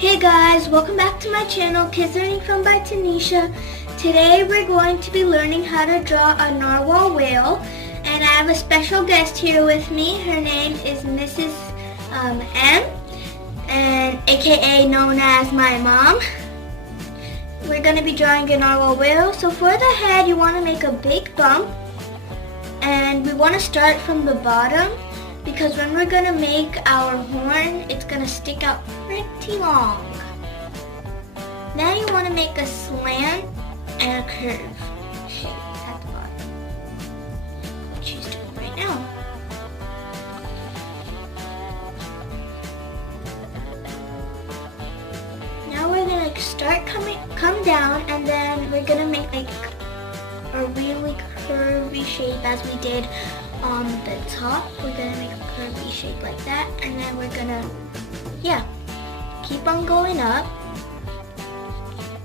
Hey guys, welcome back to my channel, Kids Learning Fun by Tanisha. Today we're going to be learning how to draw a narwhal whale, and I have a special guest here with me. Her name is Mrs. M, and aka known as my mom. We're going to be drawing a narwhal whale. So for the head, you want to make a big bump, and we want to start from the bottom, because when we're going to make our horn, it's going to stick out pretty long. Now you want to make a slant and a curve shape at the bottom, which she's doing right now. Now we're going to start come down, and then we're going to make like a really curvy shape as we did on the top. We're gonna make a curvy shape like that, and then we're gonna, keep on going up.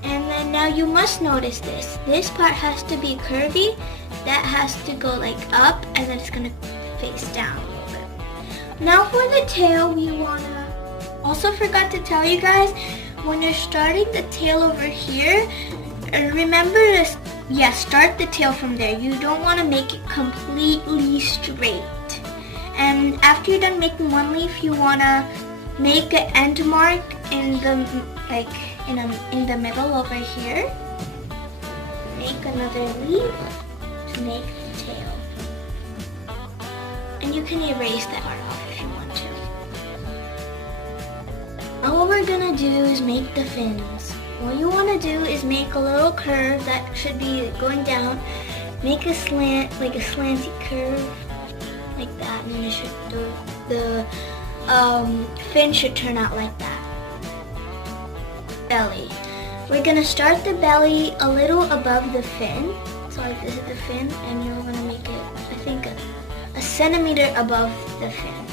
And then now you must notice this. This part has to be curvy. That has to go like up, and then it's gonna face down a little bit. Now for the tail, we wanna, also forgot to tell you guys, when you're starting the tail over here, remember to start the tail from there. You don't want to make it completely straight. And after you're done making one leaf, you want to make an end mark in the in the middle over here. Make another leaf to make the tail. And you can erase that part off if you want to. Now what we're gonna do is make the fins. What you want to do is make a little curve that should be going down. Make a slant, like a slanty curve, like that, and then it should, the fin should turn out like that. Belly. We're gonna start the belly a little above the fin. So like this is the fin, and you're gonna make it, I think, a centimeter above the fin.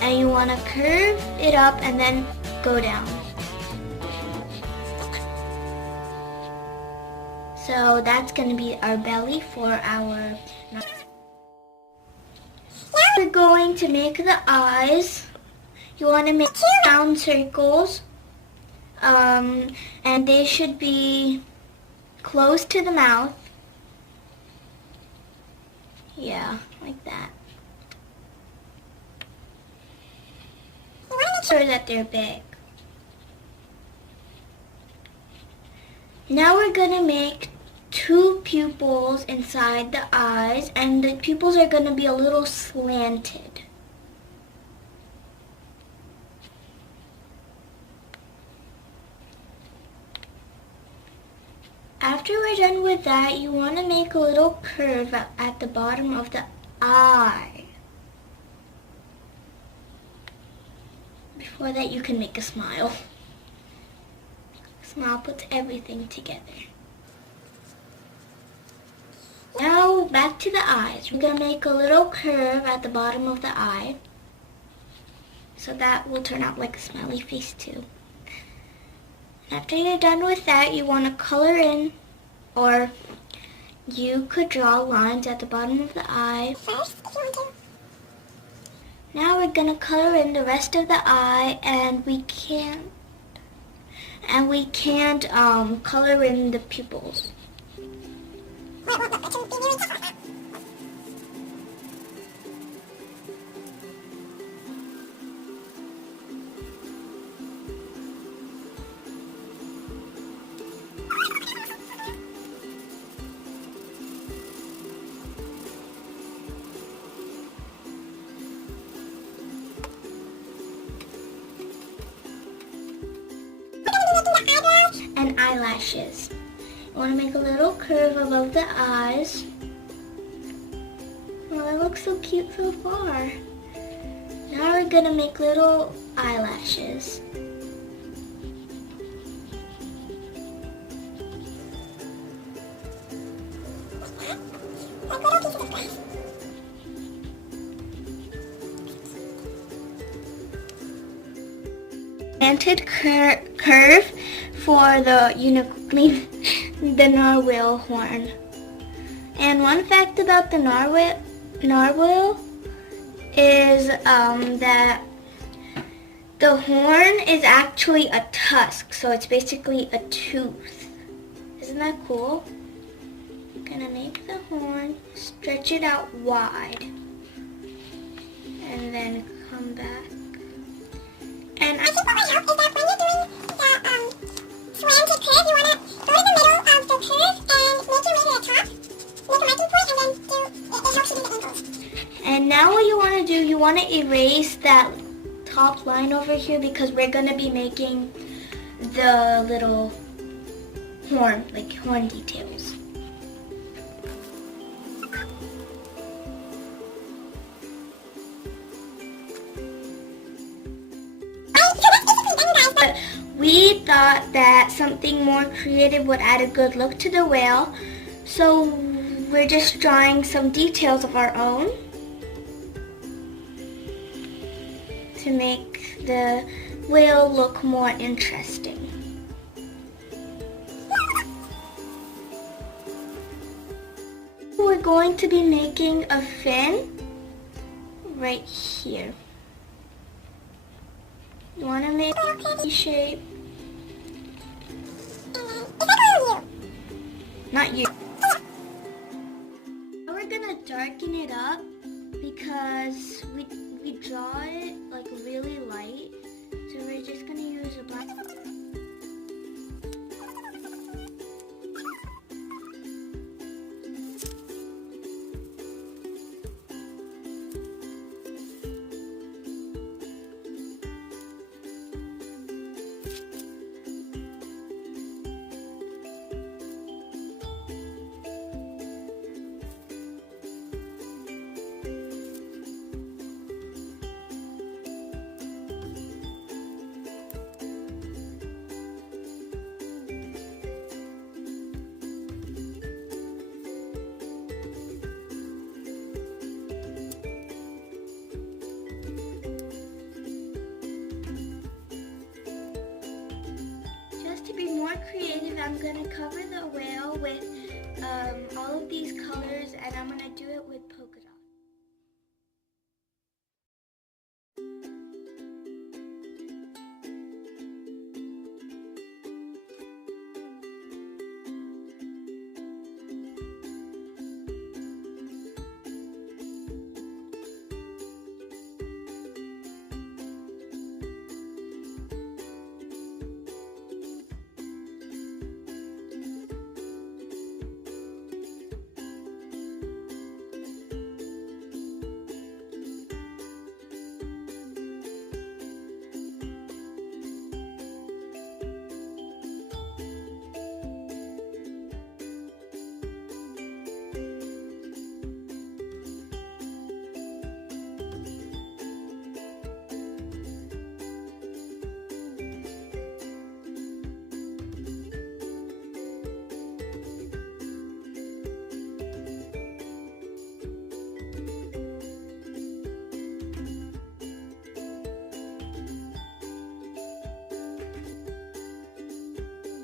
And you want to curve it up and then go down. So that's going to be our belly for our... Now we're going to make the eyes. You want to make round circles. And they should be close to the mouth. Yeah, like that. Make sure that they're big. Now we're going to make two pupils inside the eyes, and the pupils are going to be a little slanted. After we're done with that, you want to make a little curve at the bottom of the eye. Before that, you can make a smile. Smile puts everything together. Now back to the eyes. We're going to make a little curve at the bottom of the eye. So that will turn out like a smiley face too. After you're done with that, you want to color in, or you could draw lines at the bottom of the eye. Now we're going to color in the rest of the eye, and we can't color in the pupils. And eyelashes. You want to make a little curve above the eyes. Well, it looks so cute so far. Now we're going to make little eyelashes. Slanted curve for the narwhal horn. And one fact about the narwhal is that The horn is actually a tusk, so it's basically a tooth. Isn't that cool? I'm gonna make the horn, stretch it out wide, and then come back. And I think what might help is that when you're doing the slanted curve, you want to go in the middle of the curve and make your way to the top, make a marking point, and then it helps you do the angles. And now what you want to do, you want to erase that top line over here because we're going to be making the little horn, like horn details. But we thought that something more creative would add a good look to the whale, so we're just drawing some details of our own to make the whale look more interesting. We're going to be making a fin right here. You want to make a V shape. Not you. Now we're gonna darken it up because we draw it like really light. So we're just gonna use a black. To be more creative, I'm going to cover the whale with all of these colors, and I'm going to do it with polka dots.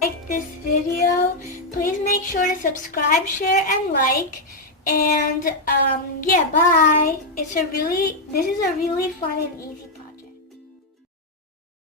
Like this video, please make sure to subscribe, share, and like. And yeah, bye. This is a really fun and easy